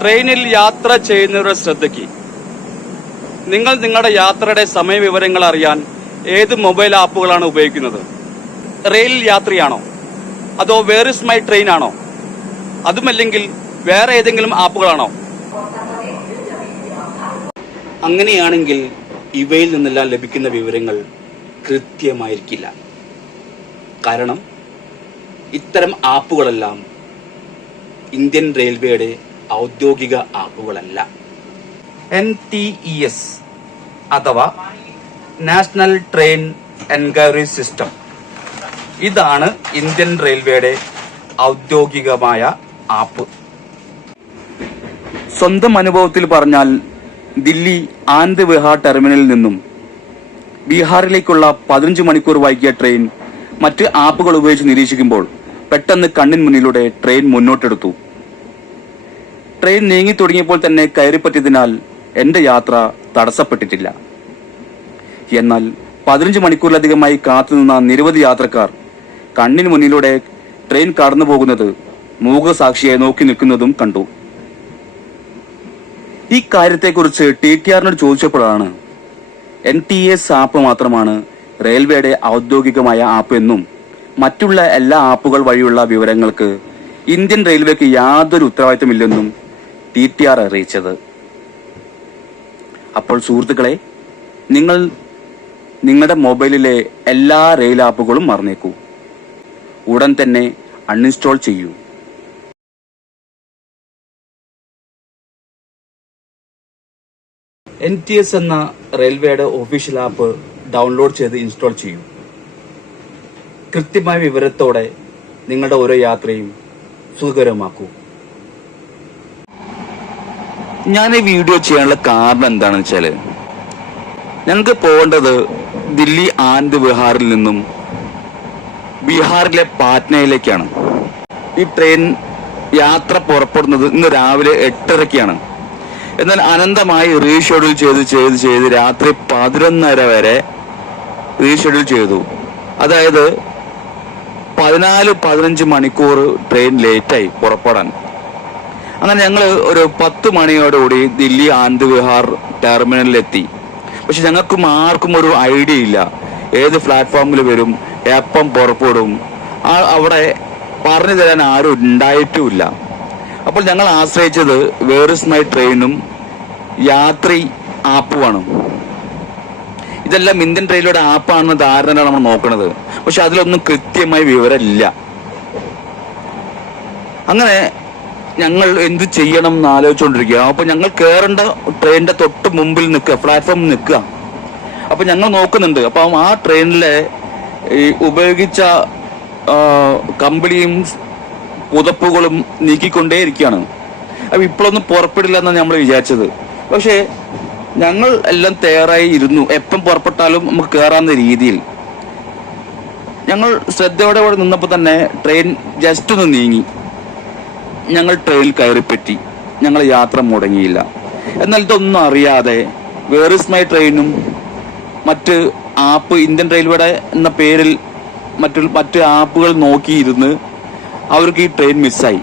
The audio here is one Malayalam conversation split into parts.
ട്രെയിനിൽ യാത്ര ചെയ്യുന്നവരുടെ ശ്രദ്ധയ്ക്ക്. നിങ്ങൾ നിങ്ങളുടെ യാത്രയുടെ സമയവിവരങ്ങൾ അറിയാൻ ഏത് മൊബൈൽ ആപ്പുകളാണ് ഉപയോഗിക്കുന്നത്? റെയിൽ യാത്രയാണോ? അതോ വേർ ഇസ് മൈ ട്രെയിൻ ആണോ? അതുമല്ലെങ്കിൽ വേറെ ഏതെങ്കിലും ആപ്പുകളാണോ? അങ്ങനെയാണെങ്കിൽ ഇവയിൽ നിന്നെല്ലാം ലഭിക്കുന്ന വിവരങ്ങൾ കൃത്യമായിരിക്കില്ല. കാരണം ഇത്തരം ആപ്പുകളെല്ലാം ഇന്ത്യൻ റെയിൽവേയുടെ ഔദ്യോഗിക ആപ്പുകളല്ല. എൻ ടി ഇ എസ് അഥവാ നാഷണൽ ട്രെയിൻ എൻക്വയറി സിസ്റ്റം ഇതാണ് ഇന്ത്യൻ റെയിൽവേയുടെ ഔദ്യോഗികമായ ആപ്പ്. സ്വന്തം അനുഭവത്തിൽ പറഞ്ഞാൽ ദില്ലി ആനന്ദ് വിഹാർ ടെർമിനലിൽ നിന്നും ബീഹാറിലേക്കുള്ള പതിനഞ്ച് മണിക്കൂർ വൈകിയ ട്രെയിൻ മറ്റ് ആപ്പുകൾ ഉപയോഗിച്ച് നിരീക്ഷിക്കുമ്പോൾ പെട്ടെന്ന് കണ്ണിന് മുന്നിലൂടെ ട്രെയിൻ മുന്നോട്ടെടുത്തു. ട്രെയിൻ നീങ്ങി തുടങ്ങിയപ്പോൾ തന്നെ കയറിപ്പറ്റിയതിനാൽ എന്റെ യാത്ര തടസ്സപ്പെട്ടിട്ടില്ല. എന്നാൽ പതിനഞ്ച് മണിക്കൂറിലധികമായി കാത്തുനിന്ന നിരവധി യാത്രക്കാർ കണ്ണിന് മുന്നിലൂടെ ട്രെയിൻ കടന്നു പോകുന്നത് മൂകസാക്ഷിയെ നോക്കി നിൽക്കുന്നതും കണ്ടു. ഈ കാര്യത്തെക്കുറിച്ച് ടി ടി ആറിനോട് ചോദിച്ചപ്പോഴാണ് എൻ ടി എസ് ആപ്പ് മാത്രമാണ് റെയിൽവേയുടെ ഔദ്യോഗികമായ ആപ്പ് എന്നും മറ്റുള്ള എല്ലാ ആപ്പുകൾ വഴിയുള്ള വിവരങ്ങൾക്ക് ഇന്ത്യൻ റെയിൽവേക്ക് യാതൊരു ഉത്തരവാദിത്തമില്ലെന്നും ടി ടി ആർ അറിയിച്ചത്. അപ്പോൾ സുഹൃത്തുക്കളെ നിങ്ങൾ നിങ്ങളുടെ മൊബൈലിലെ എല്ലാ റെയിൽ ആപ്പുകളും മറന്നേക്കൂ. ഉടൻ തന്നെ അൺഇൻസ്റ്റാൾ ചെയ്യൂ. എൻ ടി എസ് എന്ന റെയിൽവേയുടെ ഒഫീഷ്യൽ ആപ്പ് ഡൗൺലോഡ് ചെയ്ത് ഇൻസ്റ്റാൾ ചെയ്യൂ. കൃത്യമായ വിവരത്തോടെ നിങ്ങളുടെ ഓരോ യാത്രയും സുഖകരമാക്കൂ. ഞാൻ ഈ വീഡിയോ ചെയ്യാനുള്ള കാരണം എന്താണെന്ന് വെച്ചാൽ ഞങ്ങൾക്ക് പോകേണ്ടത് ദില്ലി ആനന്ദ് വിഹാറിൽ നിന്നും ബീഹാറിലെ പാറ്റ്നയിലേക്കാണ്. ഈ ട്രെയിൻ യാത്ര പുറപ്പെടുന്നത് ഇന്ന് രാവിലെ എട്ടരയ്ക്കാണ്. എന്നാൽ അനന്തമായി റീഷെഡ്യൂൾ ചെയ്ത് ചെയ്ത് ചെയ്ത് രാത്രി പതിനൊന്നര വരെ റീഷെഡ്യൂൾ ചെയ്തു. അതായത് പതിനാല് പതിനഞ്ച് മണിക്കൂർ ട്രെയിൻ ലേറ്റായി പുറപ്പെടാൻ. അങ്ങനെ ഞങ്ങൾ ഒരു പത്ത് മണിയോടുകൂടി ദില്ലി ആനന്ദ് വിഹാർ ടെർമിനലിലെത്തി. പക്ഷെ ഞങ്ങൾക്കും ആർക്കും ഒരു ഐഡിയ ഇല്ല. ഏത് പ്ലാറ്റ്ഫോമിൽ വരും എപ്പം പുറപ്പെടും ആ അവിടെ പറഞ്ഞു തരാൻ ആരും ഉണ്ടായിട്ടുമില്ല. അപ്പോൾ ഞങ്ങൾ ആശ്രയിച്ചത് വേറിസ് മൈ ട്രെയിനും യാത്രി ആപ്പുമാണ് ഇതെല്ലാം ഇന്ത്യൻ റെയിൽവേയുടെ ആപ്പാണെന്ന ധാരണയാണ് നമ്മൾ നോക്കുന്നത് പക്ഷെ അതിലൊന്നും കൃത്യമായി വിവരമില്ല. അങ്ങനെ ഞങ്ങൾ എന്ത് ചെയ്യണം എന്ന് ആലോചിച്ചുകൊണ്ടിരിക്കുക അപ്പൊ ഞങ്ങൾ കയറേണ്ട ട്രെയിനിന്റെ തൊട്ട് മുമ്പിൽ നിൽക്കുക പ്ലാറ്റ്ഫോമിൽ നിൽക്കുക. അപ്പൊ ഞങ്ങൾ നോക്കുന്നുണ്ട്. അപ്പം ആ ട്രെയിനിലെ ഈ ഉപയോഗിച്ച കമ്പിളിയും പുതപ്പുകളും നീക്കിക്കൊണ്ടേയിരിക്കുകയാണ് അപ്പൊ ഇപ്പോഴൊന്നും പുറപ്പെടില്ല എന്നാണ് നമ്മൾ വിചാരിച്ചത്. പക്ഷേ ഞങ്ങൾ എല്ലാം തയ്യാറായി ഇരുന്നു. എപ്പം പുറപ്പെട്ടാലും നമുക്ക് കയറാവുന്ന രീതിയിൽ. ഞങ്ങൾ ശ്രദ്ധയോടെ കൂടെ നിന്നപ്പോൾ തന്നെ ട്രെയിൻ ജസ്റ്റ് ഒന്ന് നീങ്ങി. ഞങ്ങൾ ട്രെയിനിൽ കയറിപ്പറ്റി. ഞങ്ങൾ യാത്ര മുടങ്ങിയില്ല. എന്നാൽ ഇതൊന്നും അറിയാതെ വേറിസ് മൈ ട്രെയിനും മറ്റ് ആപ്പ് ഇന്ത്യൻ റെയിൽവേയുടെ എന്ന പേരിൽ മറ്റു മറ്റ് ആപ്പുകൾ നോക്കിയിരുന്ന് അവർക്ക് ഈ ട്രെയിൻ മിസ്സായി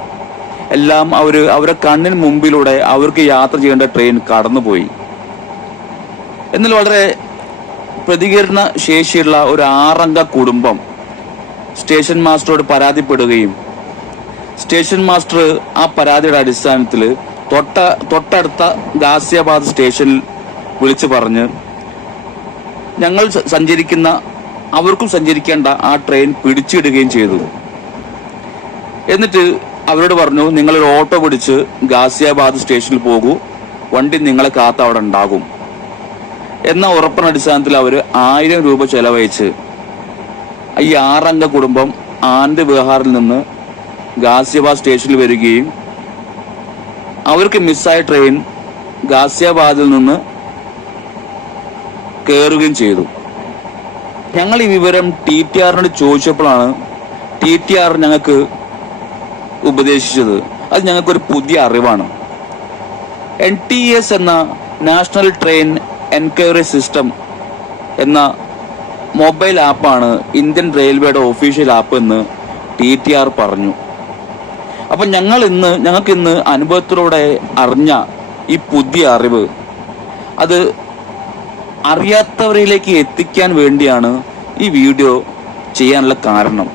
എല്ലാം അവർ അവരെ കണ്ണിന് മുമ്പിലൂടെ അവർക്ക് യാത്ര ചെയ്യേണ്ട ട്രെയിൻ കടന്നുപോയി. എന്നാൽ വളരെ പ്രതികരണ ശേഷിയുള്ള ഒരു ആറംഗ കുടുംബം സ്റ്റേഷൻ മാസ്റ്ററോട് പരാതിപ്പെടുകയും സ്റ്റേഷൻ മാസ്റ്റർ ആ പരാതിയുടെ അടിസ്ഥാനത്തിൽ തൊട്ട തൊട്ടടുത്ത ഗാസിയാബാദ് സ്റ്റേഷനിൽ വിളിച്ചു പറഞ്ഞ് ഞങ്ങൾ സഞ്ചരിക്കുന്ന അവർക്കും സഞ്ചരിക്കേണ്ട ആ ട്രെയിൻ പിടിച്ചിടുകയും ചെയ്തു. എന്നിട്ട് അവരോട് പറഞ്ഞു നിങ്ങളൊരു ഓട്ടോ പിടിച്ച് ഗാസിയാബാദ് സ്റ്റേഷനിൽ പോകൂ. വണ്ടി നിങ്ങളെ കാത്ത അവിടെ ഉണ്ടാകും. എന്ന ഉറപ്പിന് അടിസ്ഥാനത്തിൽ അവർ ആയിരം രൂപ ചെലവഴിച്ച് ഈ ആറംഗ കുടുംബം ആണ്ട് വിഹാറിൽ നിന്ന് ഗാസിയാബാദ് സ്റ്റേഷനിൽ വരികയും അവർക്ക് മിസ്സായ ട്രെയിൻ ഗാസിയാബാദിൽ നിന്ന് കയറുകയും ചെയ്തു. ഞങ്ങൾ ഈ വിവരം ടി ടി ആറിനോട് ചോദിച്ചപ്പോഴാണ് ടി ടി ആർ ഞങ്ങൾക്ക് ഉപദേശിച്ചത്. അത് ഞങ്ങൾക്കൊരു പുതിയ അറിവാണ്. എൻ ടി എസ് എന്ന നാഷണൽ ട്രെയിൻ എൻക്വയറി സിസ്റ്റം എന്ന മൊബൈൽ ആപ്പാണ് ഇന്ത്യൻ റെയിൽവേയുടെ ഒഫീഷ്യൽ ആപ്പ് എന്ന് ടി ടി ആർ പറഞ്ഞു. അപ്പൊ ഞങ്ങൾ ഇന്ന് ഞങ്ങൾക്ക് ഇന്ന് അനുഭവത്തിലൂടെ അറിഞ്ഞ ഈ പുതിയ അറിവ് അത് അറിയാത്തവരിലേക്ക് എത്തിക്കാൻ വേണ്ടിയാണ് ഈ വീഡിയോ ചെയ്യാനുള്ള കാരണം.